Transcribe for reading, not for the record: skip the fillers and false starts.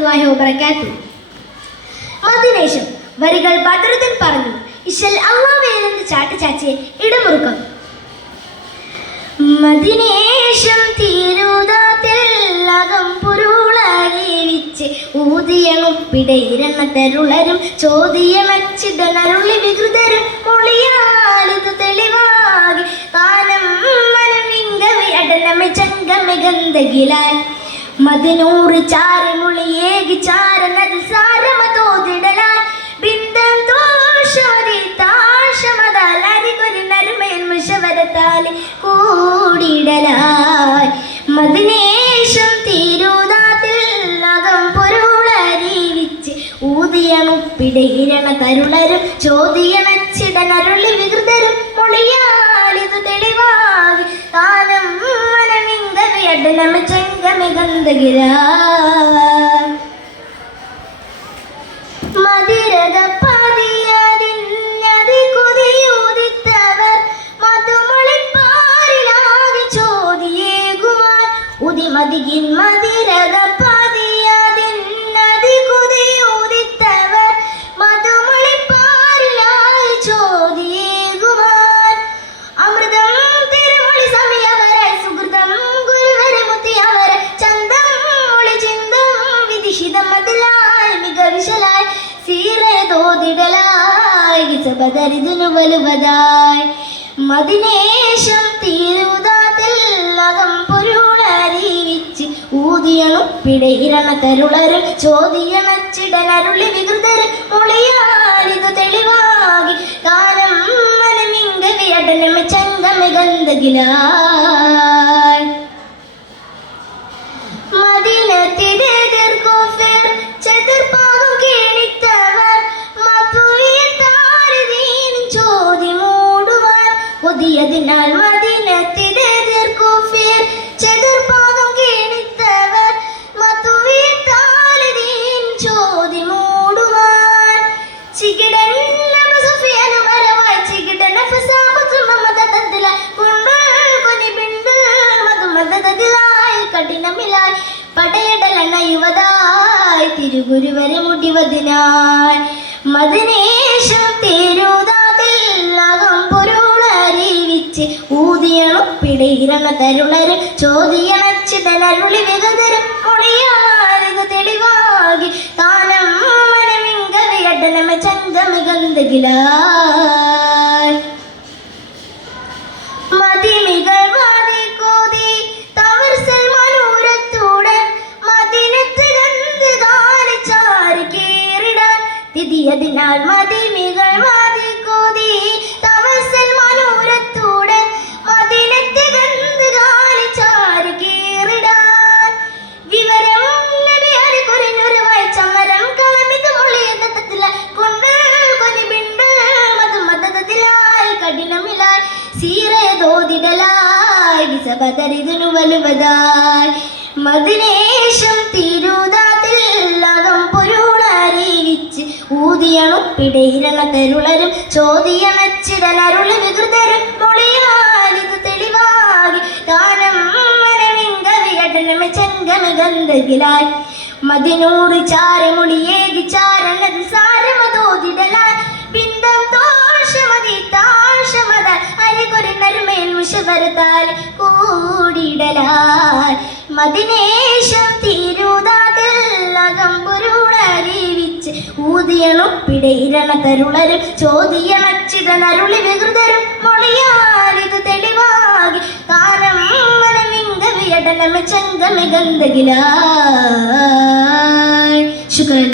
വറഹ്മത്തുള്ളാഹി വബറകാതുഹു. മദിനേശം വരികൾ ബദറുദ്ദീൻ പറഞ്ഞു. ഇശൽ അള്ളാഹുവിനെന്ന് ചാട്ടിച്ചാച്ചിയെ ഇടമുറുക്കം. മദിനേശം തീരുതാത്തിലകം പുരുളറിവിച്ച് ഊതിയണുപ്പിടയിരണ തരുളരും ചോദ്യമച്ചിടനരുളി വികൃതരും മൊളിയാലിത് തെളിവാകി താനം മനമിങ്കവി അടനമ ചങ്കമ ഗന്ധകിലായി മദിനൂറ് ചാരമൊളിയേകി ചാരനതിൽ സാരമ തോതിടലായി ബിന്ദം തോഷമതി താഷമതാൽ അരികൊരു നരുമേൽ മുഷവരത്താലി കൂടിടലായി മദിനേശം തീരുതാത്തിലകം പൊരുളറിവിച്ച് ഊതിയണുപ്പിടയിരണ തരുളരും ചോദ്യമച്ചിടനരുളി വികൃതരും മൊളിയാലിതു തെളിവാകി താനം മനമിങ്കവി അടനമ ചങ്കമ ഗന്ധകിലായി മതിരക പതിയതിഞ്ഞതി കുതിയുദിത്തവർ മധുമൊളിപ്പാരിലാകെ ചോദിയേകുവാൻ ഉദിമതികിൻ മതിരക പതിയതിഞ്ഞതി കുതിയുദിത്തവർ മധുമൊളിപ്പാരിലാകെ ചോദിയേകുവാൻ അമൃതം തിരുമൊളി സമയവരായി സുഹൃതം ഗുരുവരെ മുത്തിയവരെ ചന്തം മൊളി ചിന്തം വിധിഷിതം മതിലായി മികവിശലായി സീറേതോതിടലായി വിസബദരിതിനു വലുവതായി മദിനേശം തീരുതാത്തിലകം പൊരുളറിവിച്ച് ഊതിയണുപ്പിടയിരണ തരുളരും ചോദ്യമച്ചിടനരുളി വികൃതരും മൊളിയാലിതു തെളിവാകി കാലം മനമിങ്കവി അടനമ ചങ്കമ ഗന്ധകിലായി മദീനത്തിലെതിർക്കുഫിർ ചെതിർപ്പാകും കേണിത്തവർ മധുയത്താരിതീൻ ചോദ്യം മൂടുവാൻ ഒതിയതിനാൽ മദീനത്തിലെതിർക്കുഫിർ ചെതിർപ്പാകും കേണിത്തവർ മധുയത്താരിതീൻ ചോദ്യം മൂടുവാൻ ചികിടൻ നബസുഫിയനു വരവായി ചികിടൻ ഫസാബത്തു മമദതദില കുണ്ടൽ കൊനി ബിണ്ടൽ മധുമദതദിലായി കഠിനമിലായി പടയടലണ യുവതായി തിരുഗുരുവരെ മുടിവതിനായി മദിനേശം തീരുതാത്തിലകം പൊരുളറിവിച്ച് ഊതിയണുപ്പിടയിരണ തരുളരും ചോദ്യമച്ചിടനരുളി വികൃതരും മൊളിയാലിതു തെളിവാകി താനം മനമിങ്കവി അടനമ ചങ്കമ ഗന്ധകിലായി മതിമികൾ വാദിക്കൂതി തവർ സൽമാനൂരത്തൂടൻ മദിനത്ത് ഗന്ധ കാലിച്ചാരി കേറിടാൻ തിതിയതിനാൽ മതിമികൾ വാദിക്കൂതി തവർ സൽമാനൂരത്തൂടൻ മദിനത്ത് ഗന്ധ കാലിച്ചാരി കേറിടാൻ വിവരം നബിയാരി കുറിഞ്ഞുരുവായി ചമരം കളമിത് മൊളിയത്തത്തില കുണ്ടൽ കൊനി ബിണ്ടൽ മധുമദതത്തിലായി കഠിനമിലായി സീറേതോതിടലായി വിസബദരിതിനു വലുവതായി മദിനേശം തീരുതാത്തിലകം പൊരുളറിവിച്ച് ഊതിയണുപ്പിടയിരണ തരുളരും ചോദ്യമച്ചിടനരുളി വികൃതരും മൊളിയാലിതു തെളിവാകി താനം മനമിങ്കവി അടനമ ചങ്കമ ഗന്ധകിലായി മദിനൂറ് ചാരമൊളിയേകി ചാരണത് സാരമതോതിടലായി ബിന്ദം തോഷമതി താഷമത അരികൊരു നരുമേൽ മുഷവരത്താൽ കൂടിടലായി മദിനേശം തീരുതാത്തിലകം പൊരുളറിവിച്ച് ഊതിയണുപ്പിടയിരണ തരുളരും ചോദ്യമച്ചിടനരുളി വികൃതരും മൊളിയാലിതു തെളിവാകി താനം മനമിങ്കവി അടനമ ചങ്കമ ഗന്ധകിലായി. ശുക്രൻ.